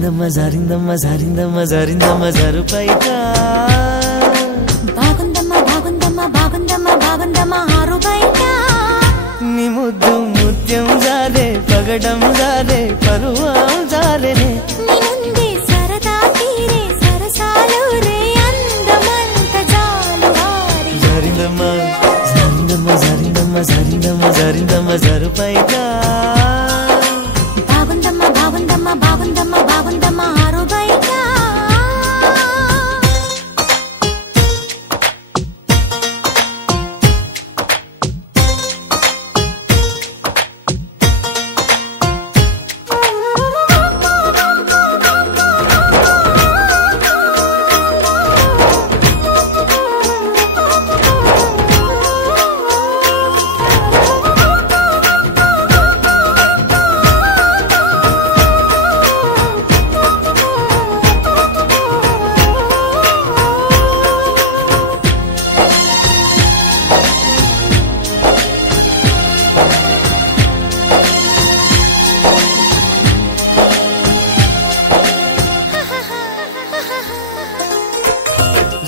జారిందమ్మ జారిందమ్మ జారిందమ్మ జరుపైట బాగుందమ్మ ఆరు బయట నీ ముద్దు ముత్యం జారే పగడం జారే పరువం జారేనే నీ ముందే సరదా తీరే సరసాలు రే అందమంత జాలు వారి జారిందమ్మ జరుపైట బాగుందమ్మ ఆరు బయట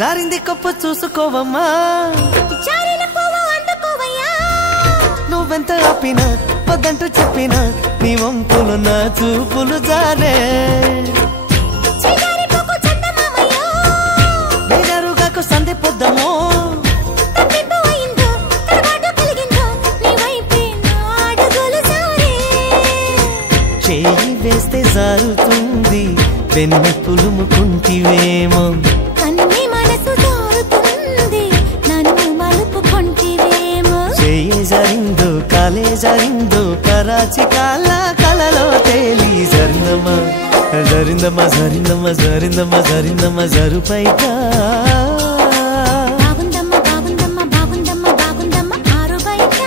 జారింది కప్పు చూసుకోవమ్మా జారిన పువ్వు అందుకోవయ్యా నువ్వెంత ఆపినా వద్దంటూ చెప్పినా నీ వంపులు నా చూపులు జారే చిగారిపోకు చందమామయ్యో బేజారుగాకు సంధి పొద్దమో తప్పిపోయిందో తడబాటు కలిగిందో నీ వైపే నా అడుగులు జారే చేయి వేస్తే జారుతుంది వెన్నె పులుముకుంటివేమో కన్ని మనసు జారుతుంది నన్ను మలుపుకొంటివేమో చేయి జారిందో కాలే జారిందో కరాచి కలలో తేలి జారిందమ్మ జరుపైట బాగుందమ్మ ఆరు బయట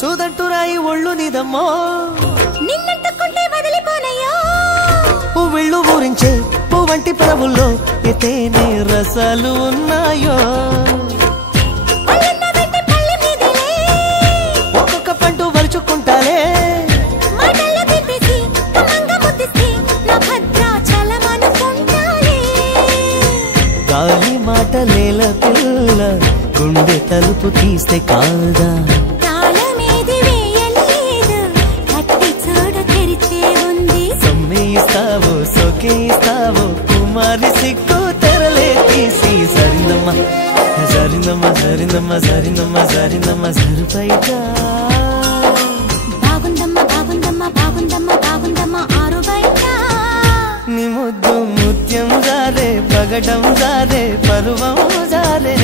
సూదంటూ రాయి ఒళ్ళు నీదమ్మో నిన్నట్టుకుంటే వదిలిపోనయ్యో పువ్విళ్ళు ఊరించే పువ్వంటి పరవుల్లో ఎతేనే రసాలు ఉన్నాయో పళ్ళన్న వెంటే పళ్ళె మీదలే ఒక్కొక్క పండు వలుచుకుంటాలే మాటల్లో తిప్పేసి కమ్మంగా ముద్దిస్తే నా భద్రాచలమనుకుంటాలే గాలి మాటలేల పిల్ల గుండె తలుపు తీస్తే కాదా తాళమేది వేయలేదు కట్టి చూడు తెరిచే ఉంది సొమ్మేయిస్తావో సొకేయిస్తావో కుమారి సిక్కు తెరలే తీసి జారిందమ్మ జరుపైట బాగుందమ్మ ఆరు బయట నీ ముద్దు ముత్యం జారే పగడం జారే పరువం జారే